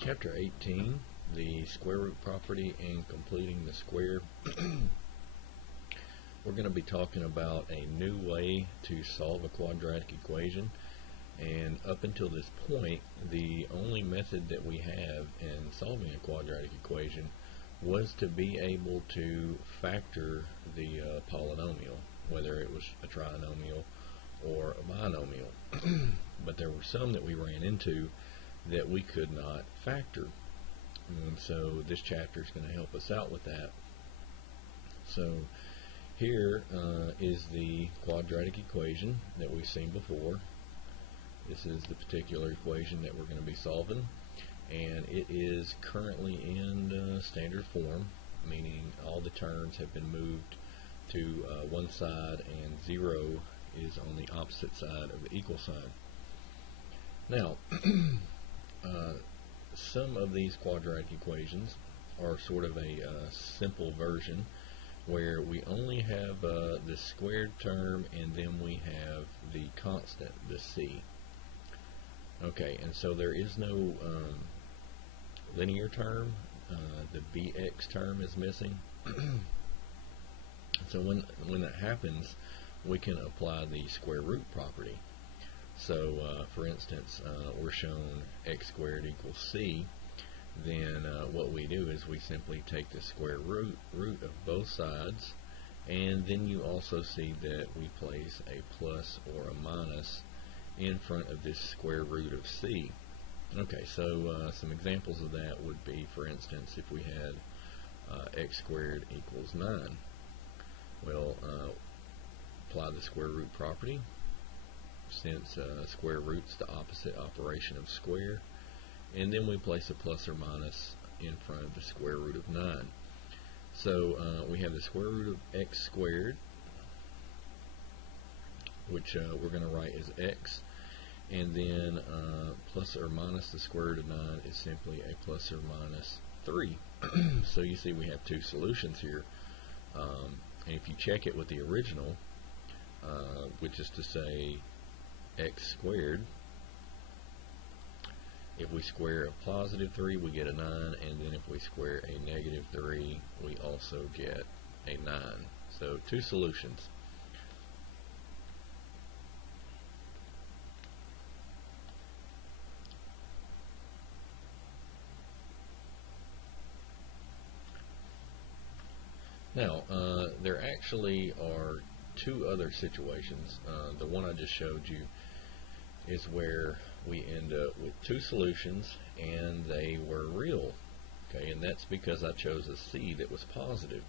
Chapter 18, the square root property and completing the square. We're going to be talking about a new way to solve a quadratic equation, and up until this point the only method that we have in solving a quadratic equation was to be able to factor the polynomial, whether it was a trinomial or a binomial. But there were some that we ran into that we could not factor, and so this chapter is going to help us out with that. So here is the quadratic equation that we've seen before. This is the particular equation that we're going to be solving, and it is currently in standard form, meaning all the terms have been moved to one side and 0 is on the opposite side of the equal sign. Now some of these quadratic equations are sort of a simple version where we only have the squared term and then we have the constant, the c. Okay, and so there is no linear term. The bx term is missing. So when that happens, we can apply the square root property. So for instance, we're shown x squared equals c. Then what we do is we simply take the square root of both sides, and then you also see that we place a plus or a minus in front of this square root of c. Okay, so some examples of that would be, for instance, if we had x squared equals 9. Well, apply the square root property, since square root's the opposite operation of square, and then we place a plus or minus in front of the square root of 9. So we have the square root of x squared, which we're going to write as x, and then plus or minus the square root of 9 is simply a plus or minus 3. So you see we have two solutions here, and if you check it with the original, which is to say x squared, if we square a positive 3 we get a 9, and then if we square a negative 3 we also get a 9. So two solutions. Now there actually are two other situations. The one I just showed you is where we end up with two solutions and they were real. Okay, and that's because I chose a c that was positive.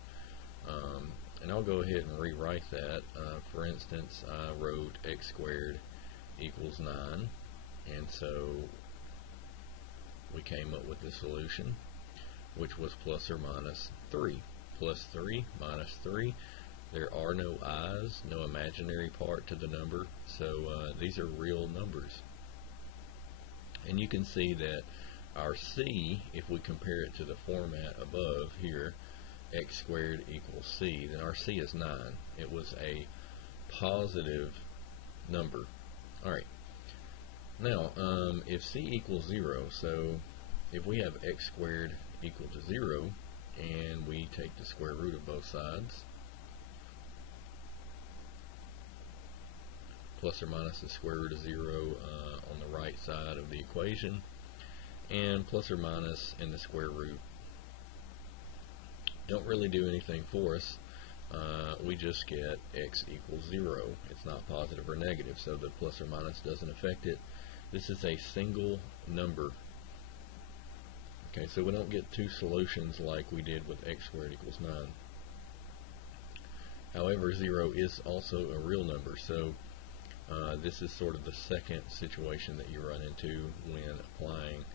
And I'll go ahead and rewrite that. For instance, I wrote x squared equals 9, and so we came up with the solution, which was plus or minus 3. Plus 3 minus 3. There are no i's, no imaginary part to the number, so these are real numbers. And you can see that our c, if we compare it to the format above here, x squared equals c, then our c is 9. It was a positive number. Alright, now if c equals 0, so if we have x squared equal to 0, and we take the square root of both sides, plus or minus the square root of 0 on the right side of the equation, and plus or minus in the square root don't really do anything for us. We just get x equals 0. It's not positive or negative, so the plus or minus doesn't affect it. This is a single number. Okay, so we don't get two solutions like we did with x squared equals 9. However, 0 is also a real number, so this is sort of the second situation that you run into when applying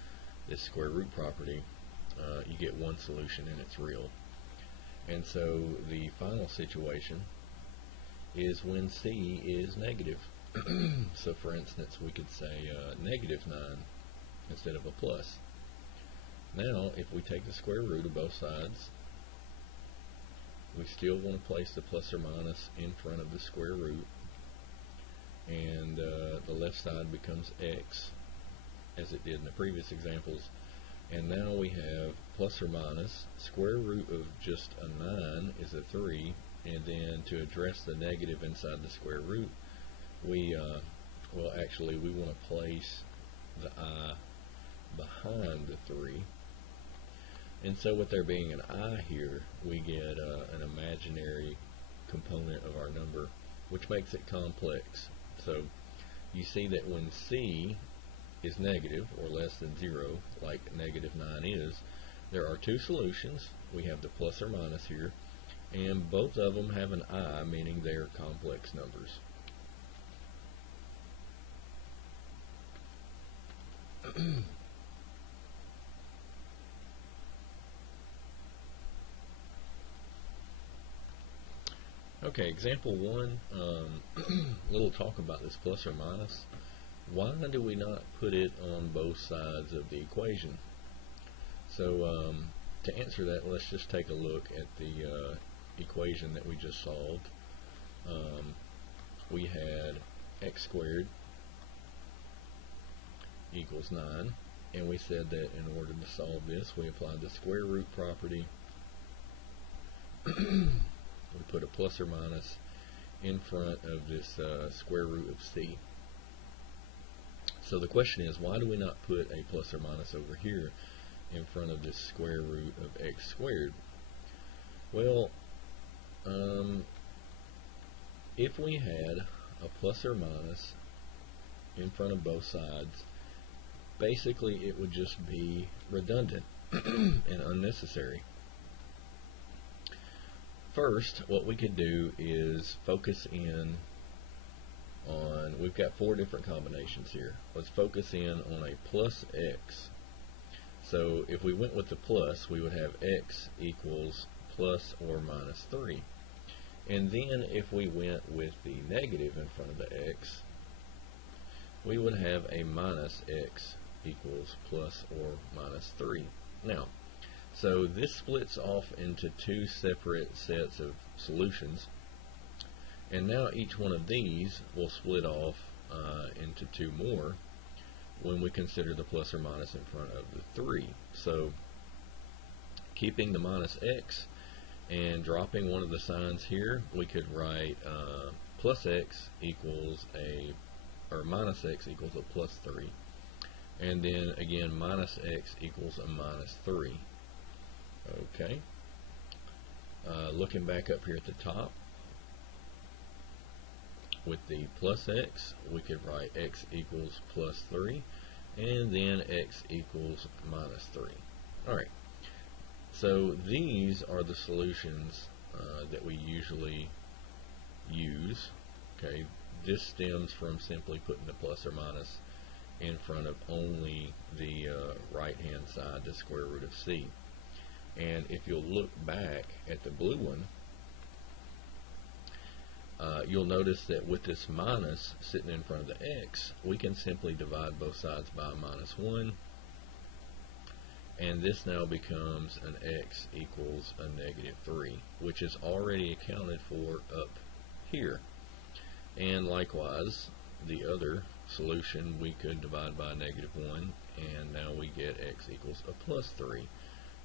this square root property. You get one solution and it's real. And so the final situation is when c is negative. So for instance, we could say negative 9 instead of a plus. Now if we take the square root of both sides, we still want to place the plus or minus in front of the square root, and the left side becomes x as it did in the previous examples, And now we have plus or minus, square root of just a 9 is a 3, and then to address the negative inside the square root, we well, actually we want to place the I behind the 3. And so with there being an I here, we get an imaginary component of our number, which makes it complex. So you see that when C is negative or less than 0, like negative 9 is, there are two solutions. We have the plus or minus here, and both of them have an I, meaning they are complex numbers. Okay, example 1, little talk about this plus or minus. Why do we not put it on both sides of the equation? So to answer that, let's just take a look at the equation that we just solved. We had x squared equals 9, and we said that in order to solve this, we applied the square root property. We put a plus or minus in front of this square root of c. So the question is, why do we not put a plus or minus over here in front of this square root of x squared? Well, if we had a plus or minus in front of both sides, basically it would just be redundant and unnecessary. First, what we could do is focus in on, we've got 4 different combinations here. Let's focus in on a plus x. So if we went with the plus, we would have x equals plus or minus 3. And then if we went with the negative in front of the x, we would have a minus x equals plus or minus 3. Now, so this splits off into 2 separate sets of solutions, and now each one of these will split off into 2 more when we consider the plus or minus in front of the 3. So keeping the minus x and dropping one of the signs here, we could write plus x equals minus x equals a plus 3, and then again minus x equals a minus 3. Okay, looking back up here at the top, with the plus x, we could write x equals plus 3, and then x equals minus 3. Alright, so these are the solutions that we usually use. Okay, this stems from simply putting the plus or minus in front of only the right hand side, the square root of c. And if you'll look back at the blue one, you'll notice that with this minus sitting in front of the x, we can simply divide both sides by a minus 1, and this now becomes an x equals a negative 3, which is already accounted for up here. And likewise, the other solution, we could divide by a negative 1, and now we get x equals a plus 3,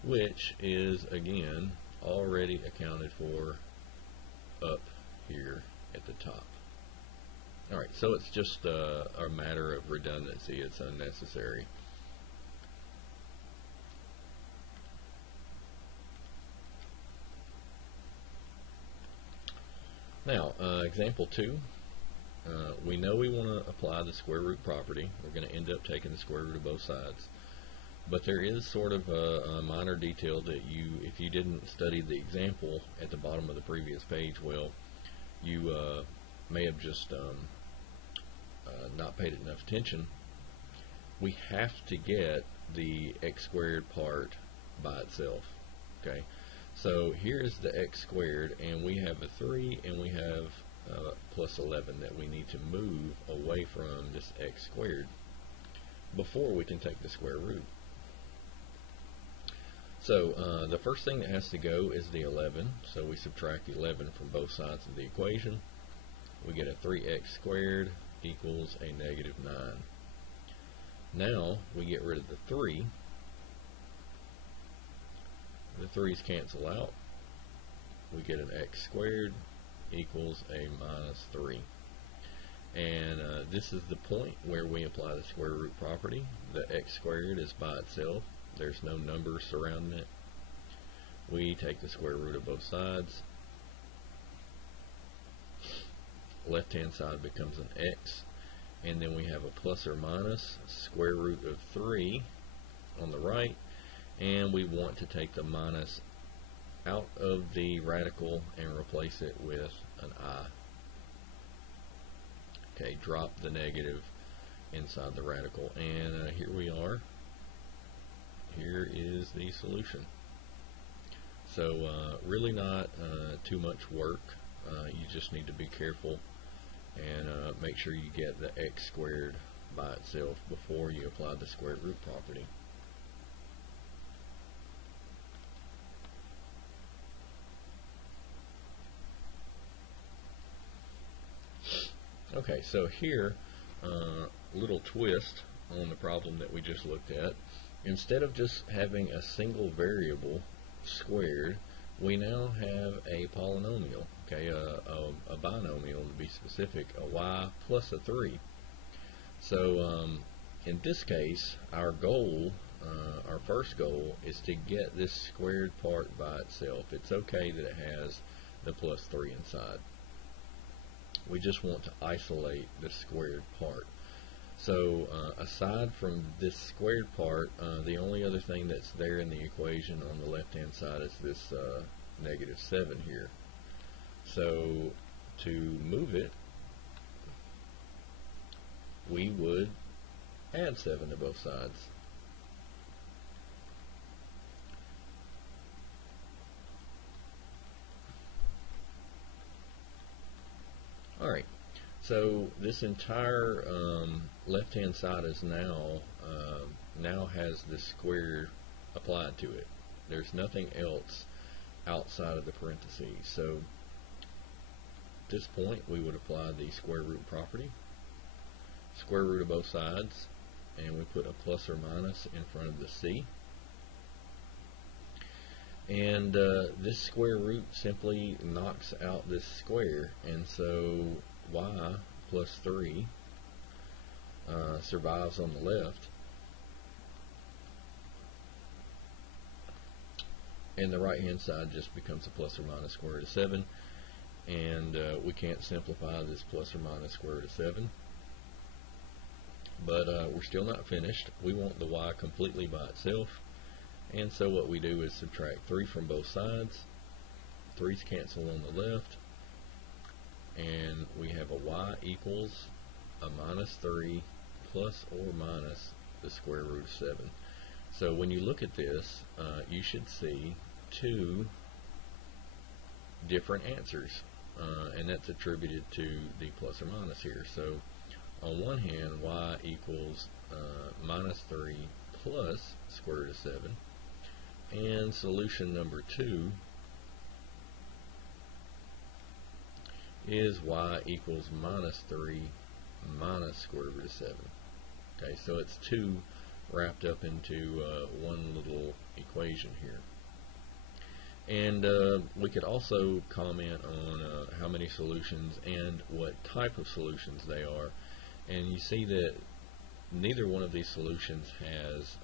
which is again already accounted for up here at the top. Alright, so it's just a matter of redundancy. It's unnecessary. Now, example 2. We know we want to apply the square root property. We're going to end up taking the square root of both sides. But there is sort of a minor detail that if you didn't study the example at the bottom of the previous page, well, you may have just not paid enough attention. We have to get the x squared part by itself. Okay, so here's the x squared, and we have a 3, and we have plus 11 that we need to move away from this x squared before we can take the square root. So the first thing that has to go is the 11, so we subtract 11 from both sides of the equation. We get a 3x squared equals a negative 9. Now we get rid of the 3, The 3's cancel out. We get an x squared equals a minus 3. And this is the point where we apply the square root property. The x squared is by itself. There's no number surrounding it. We take the square root of both sides. Left hand side becomes an x, and then we have a plus or minus square root of 3 on the right, and we want to take the minus out of the radical and replace it with an I. Okay, drop the negative inside the radical, and here we are. Here is the solution. So really not too much work. You just need to be careful and make sure you get the x squared by itself before you apply the square root property. Okay, so here, little twist on the problem that we just looked at. Instead of just having a single variable squared, we now have a polynomial, okay, a binomial to be specific, a y plus a 3. So in this case, our goal, our first goal, is to get this squared part by itself. It's okay that it has the plus 3 inside. We just want to isolate the squared part. So aside from this squared part, the only other thing that's there in the equation on the left hand side is this negative 7 here. So to move it, we would add 7 to both sides. Alright, so this entire left hand side is now has the square applied to it. There's nothing else outside of the parentheses. So at this point we would apply the square root property, square root of both sides, and we put a plus or minus in front of the c. And this square root simply knocks out this square, and so y plus 3 survives on the left, and the right hand side just becomes a plus or minus square root of 7, and we can't simplify this plus or minus square root of 7, but we're still not finished. We want the y completely by itself. And so what we do is subtract 3 from both sides. 3's cancel on the left, and we have a y equals a minus 3 plus or minus the square root of 7. So when you look at this, you should see 2 different answers, and that's attributed to the plus or minus here. So on one hand, y equals minus 3 plus square root of 7. And solution number 2 is y equals minus 3 minus square root of 7. Okay, so it's 2 wrapped up into one little equation here. And we could also comment on how many solutions and what type of solutions they are. And you see that neither one of these solutions has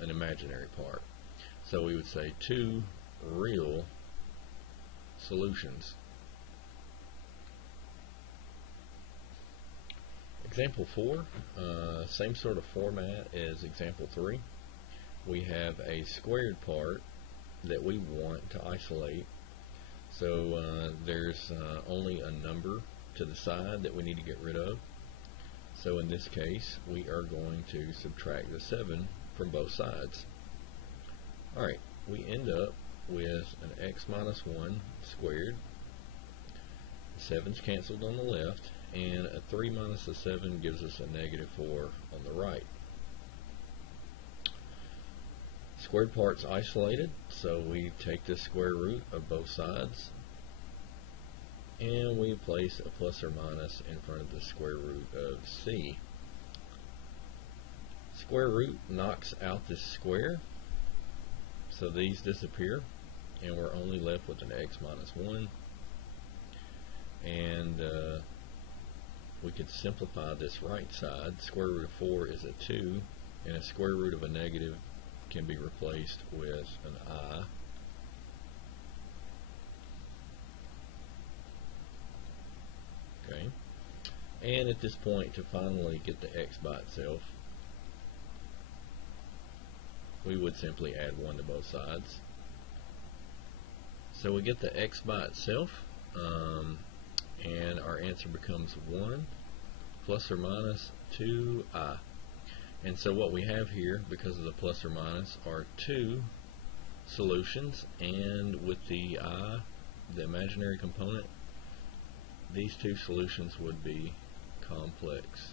an imaginary part. So we would say 2 real solutions. Example 4, same sort of format as example 3. We have a squared part that we want to isolate. So there's only a number to the side that we need to get rid of. So in this case, we are going to subtract the 7 from both sides. Alright, we end up with an x minus 1 squared. The 7's canceled on the left, and a 3 minus a 7 gives us a negative 4 on the right. Squared part's isolated, so we take the square root of both sides, and we place a plus or minus in front of the square root of c. Square root knocks out this square, So these disappear, and we're only left with an x minus 1. And we could simplify this right side. Square root of 4 is a 2, and a square root of a negative can be replaced with an I. Okay. And at this point, to finally get the x by itself, we would simply add 1 to both sides. So we get the x by itself, and our answer becomes 1 plus or minus 2i. And so what we have here, because of the plus or minus, are 2 solutions, and with the I, the imaginary component, these 2 solutions would be complex.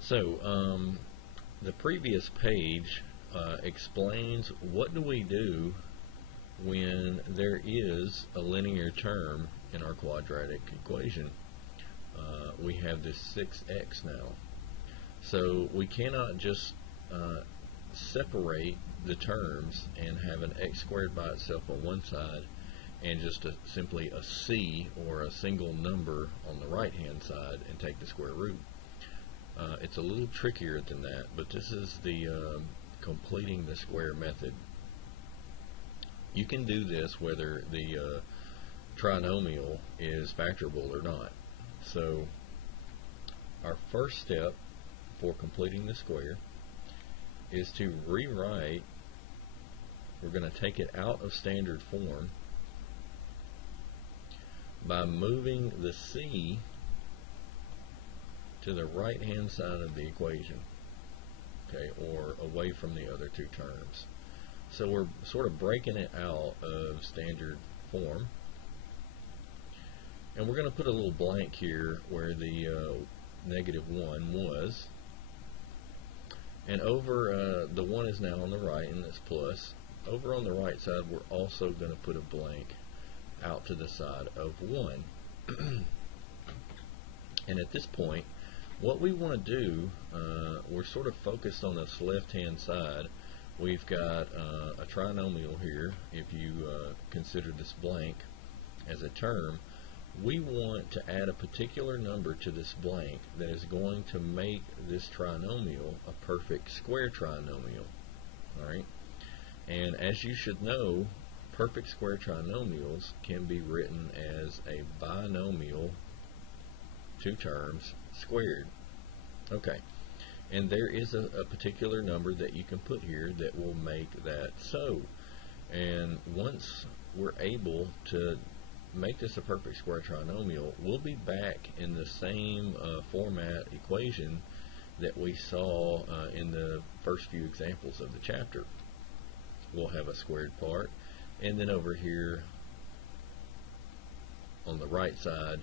So the previous page explains what do we do when there is a linear term in our quadratic equation. We have this 6x now. So we cannot just separate the terms and have an x squared by itself on one side and just simply a c, or a single number, on the right hand side and take the square root. It's a little trickier than that, but this is the completing the square method. You can do this whether the trinomial is factorable or not. So our first step for completing the square is to rewrite. We're going to take it out of standard form by moving the c to the right hand side of the equation, okay, or away from the other 2 terms. So we're sort of breaking it out of standard form, and we're going to put a little blank here where the negative 1 was, and over the 1 is now on the right, and it's plus. Over on the right side, we're also going to put a blank out to the side of 1. And at this point, what we want to do, we're sort of focused on this left-hand side. We've got a trinomial here. If you consider this blank as a term, we want to add a particular number to this blank that is going to make this trinomial a perfect square trinomial. Alright? And as you should know, perfect square trinomials can be written as a binomial, 2 terms, squared. Okay, and there is a particular number that you can put here that will make that so. And once we're able to make this a perfect square trinomial, we'll be back in the same format equation that we saw in the first few examples of the chapter. We'll have a squared part, and then over here on the right side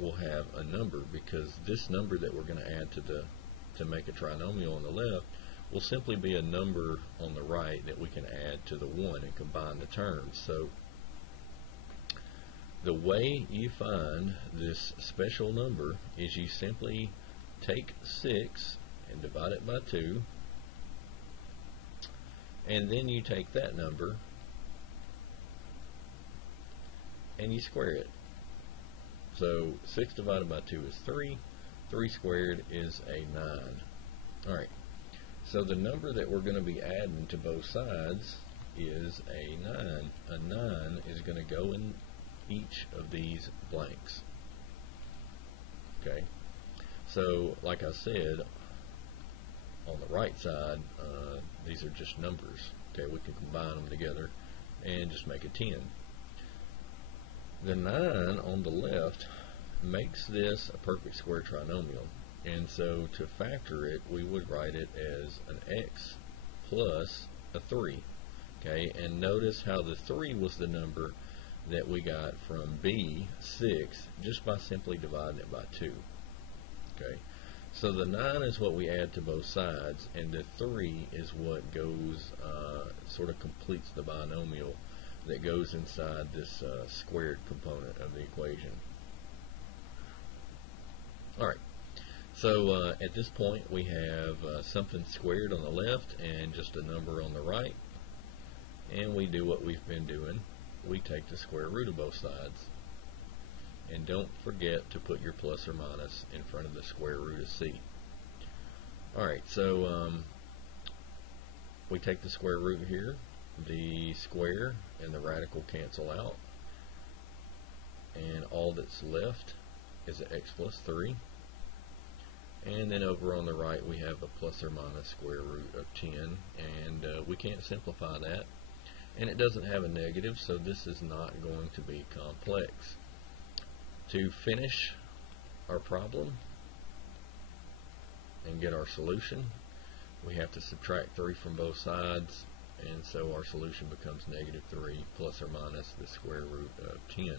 we'll have a number, because this number that we're going to add to make a trinomial on the left will simply be a number on the right that we can add to the 1 and combine the terms. So the way you find this special number is you simply take 6 and divide it by 2, and then you take that number and you square it. So 6 divided by 2 is 3. 3 squared is a 9. Alright, so the number that we're going to be adding to both sides is a 9. A 9 is going to go in each of these blanks. Okay, so like I said, on the right side, these are just numbers. Okay, we can combine them together and just make a 10. The 9 on the left makes this a perfect square trinomial, and so to factor it, we would write it as an x plus a 3. Okay, and notice how the 3 was the number that we got from B, 6, just by simply dividing it by 2. Okay, So the 9 is what we add to both sides, and the 3 is what goes, sort of completes the binomial that goes inside this squared component of the equation. Alright, so at this point we have something squared on the left and just a number on the right, and we do what we've been doing. We take the square root of both sides. And don't forget to put your plus or minus in front of the square root of c. Alright, so we take the square root here. The square and the radical cancel out. And all that's left is an x plus 3. And then over on the right we have a plus or minus square root of 10. And we can't simplify that. And it doesn't have a negative, so this is not going to be complex. To finish our problem and get our solution, we have to subtract 3 from both sides, and so our solution becomes negative 3 plus or minus the square root of 10.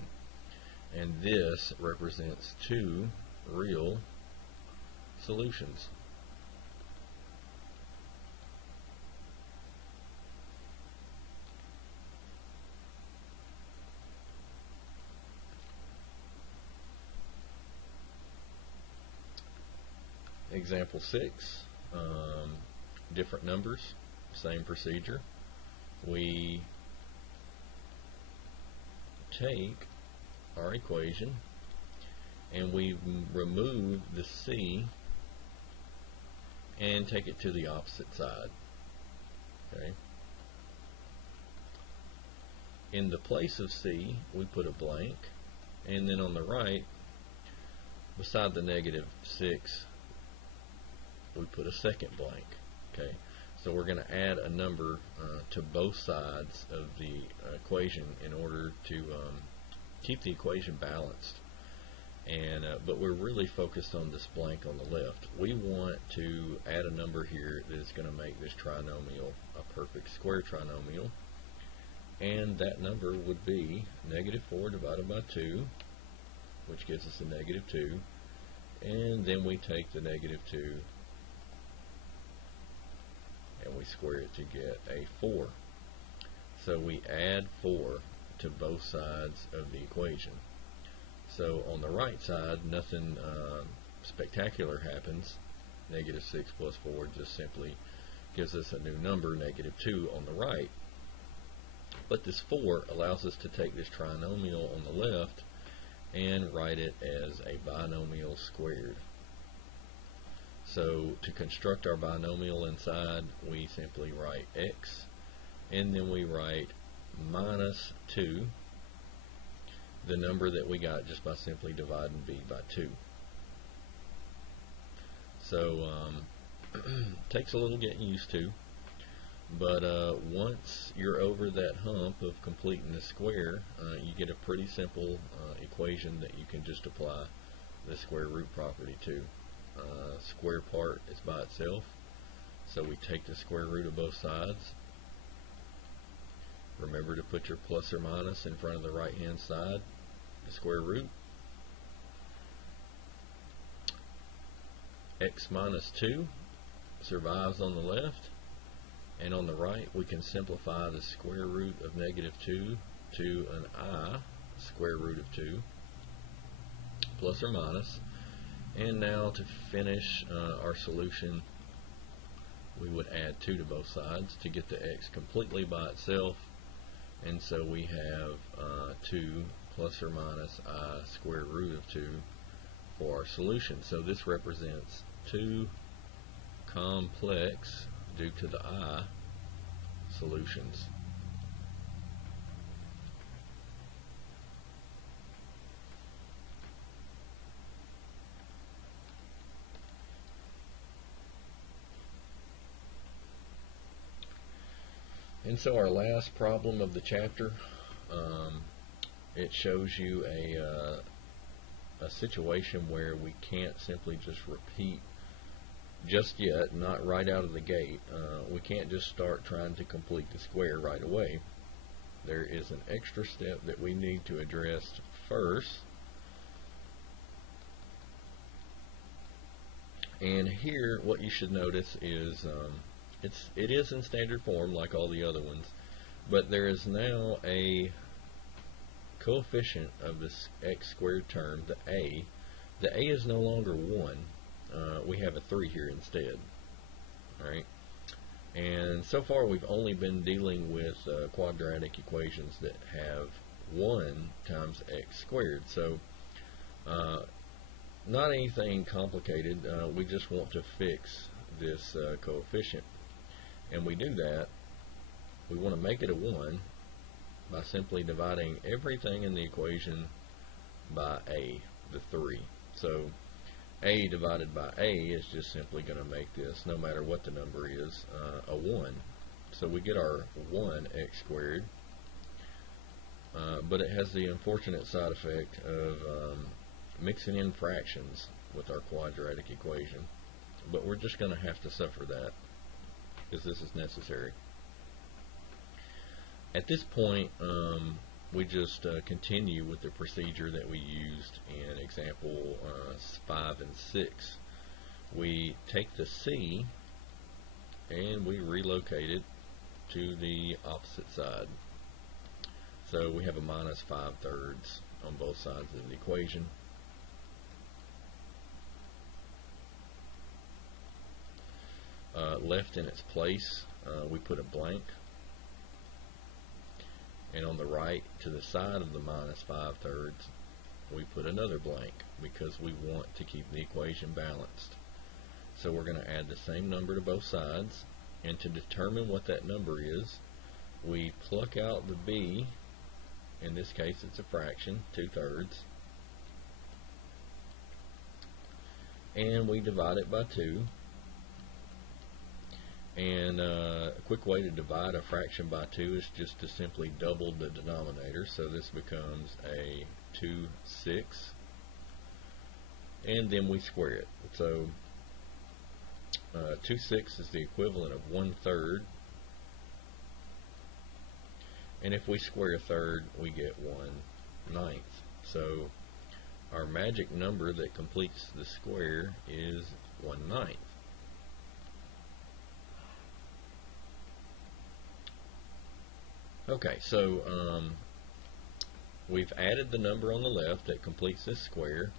And this represents 2 real solutions. Example 6, different numbers, same procedure. We take our equation and we remove the c and take it to the opposite side. Okay. In the place of c, we put a blank, and then on the right, beside the negative 6, we put a second blank. Okay, so we're going to add a number to both sides of the equation in order to keep the equation balanced. And but we're really focused on this blank on the left. We want to add a number here that is going to make this trinomial a perfect square trinomial, and that number would be negative 4 divided by 2, which gives us a negative 2, and then we take the negative 2 and we square it to get a 4. So we add 4 to both sides of the equation. So on the right side, nothing spectacular happens. Negative 6 plus 4 just simply gives us a new number, negative 2 on the right. But this 4 allows us to take this trinomial on the left and write it as a binomial squared. So to construct our binomial inside, we simply write x, and then we write minus 2, the number that we got just by simply dividing b by 2. So takes a little getting used to, but once you're over that hump of completing the square, you get a pretty simple equation that you can just apply the square root property to. Square part is by itself, so we take the square root of both sides. Remember to put your plus or minus in front of the right hand side, the square root. X minus 2 survives on the left, and on the right we can simplify the square root of negative 2 to an I square root of 2 plus or minus. And now to finish our solution, we would add 2 to both sides to get the x completely by itself, and so we have 2 plus or minus I square root of 2 for our solution. So this represents 2 complex, due to the I, solutions. And so our last problem of the chapter, it shows you a situation where we can't simply just repeat just yet, not right out of the gate. We can't just start trying to complete the square right away. There is an extra step that we need to address first, And here, what you should notice is it is in standard form like all the other ones, but there is now a coefficient of this x squared term, the a. The a is no longer 1. We have a 3 here instead. Alright? And so far we've only been dealing with quadratic equations that have 1 times x squared. So not anything complicated. We just want to fix this coefficient. And we do that. We want to make it a 1 by simply dividing everything in the equation by a, the 3. So a divided by a is just simply going to make this, no matter what the number is, a 1. So we get our 1x squared, but it has the unfortunate side effect of mixing in fractions with our quadratic equation. But we're just going to have to suffer that, because this is necessary. At this point, we just continue with the procedure that we used in example 5 and 6. We take the c and we relocate it to the opposite side. So we have a minus 5/3 on both sides of the equation. Left in its place, we put a blank. And on the right, to the side of the minus 5/3, we put another blank because we want to keep the equation balanced. So we're going to add the same number to both sides, and to determine what that number is, we pluck out the b. In this case, it's a fraction, 2/3, and we divide it by 2. And a quick way to divide a fraction by 2 is just to simply double the denominator. So this becomes a 2/6, and then we square it. So 2/6 is the equivalent of 1/3, and if we square a third, we get 1/9. So our magic number that completes the square is 1/9. Okay, so we've added the number on the left that completes this square.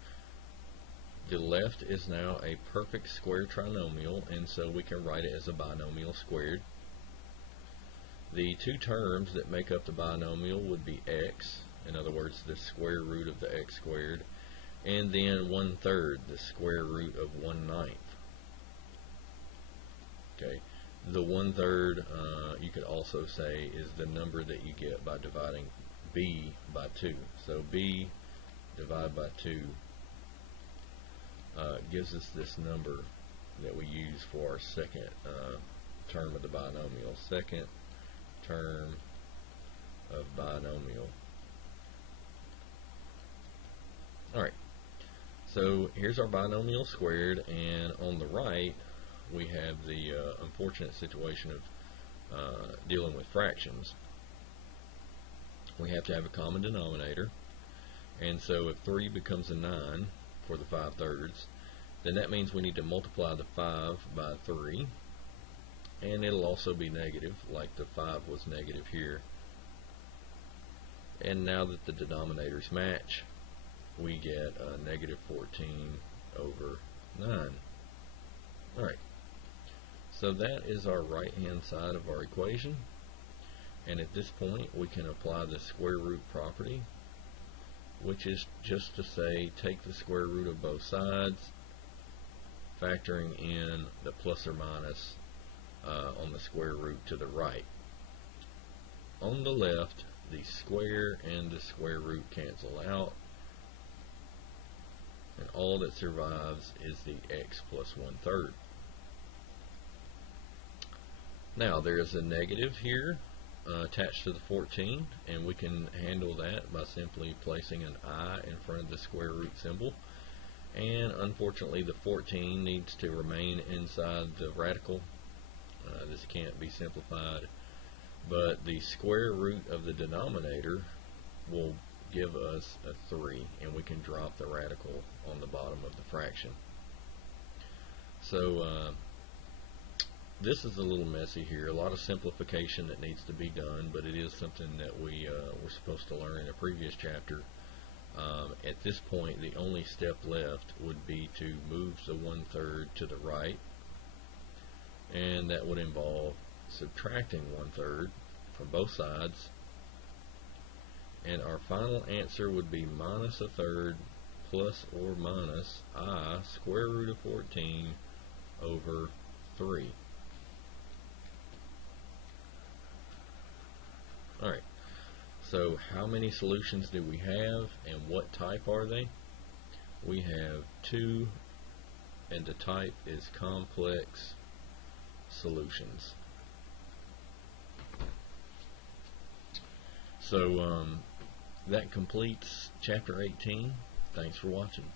The left is now a perfect square trinomial, and so we can write it as a binomial squared. The two terms that make up the binomial would be x, in other words, the square root of the x squared, and then 1/3, the square root of 1/9. Okay. The 1/3, you could also say, is the number that you get by dividing b by 2. So b divided by 2 gives us this number that we use for our second term of the binomial. Second term of binomial. Alright, so here's our binomial squared, and on the right we have the unfortunate situation of dealing with fractions. We have to have a common denominator, and so if 3 becomes a 9 for the 5/3, then that means we need to multiply the 5 by 3, and it'll also be negative, like the 5 was negative here. And now that the denominators match, we get negative 14 over 9. Alright. So that is our right hand side of our equation, and at this point we can apply the square root property, which is just to say take the square root of both sides, factoring in the plus or minus on the square root to the right. On the left, the square and the square root cancel out, and all that survives is the x plus 1/3. Now there is a negative here attached to the 14, and we can handle that by simply placing an I in front of the square root symbol. And unfortunately the 14 needs to remain inside the radical. This can't be simplified, but the square root of the denominator will give us a 3, and we can drop the radical on the bottom of the fraction. So this is a little messy here. A lot of simplification that needs to be done, but it is something that we were supposed to learn in a previous chapter. At this point, the only step left would be to move the 1/3 to the right, and that would involve subtracting 1/3 from both sides, and our final answer would be minus 1/3 plus or minus I square root of 14 over 3. Alright, so how many solutions do we have, and what type are they? We have 2, and the type is complex solutions. So that completes chapter 18. Thanks for watching.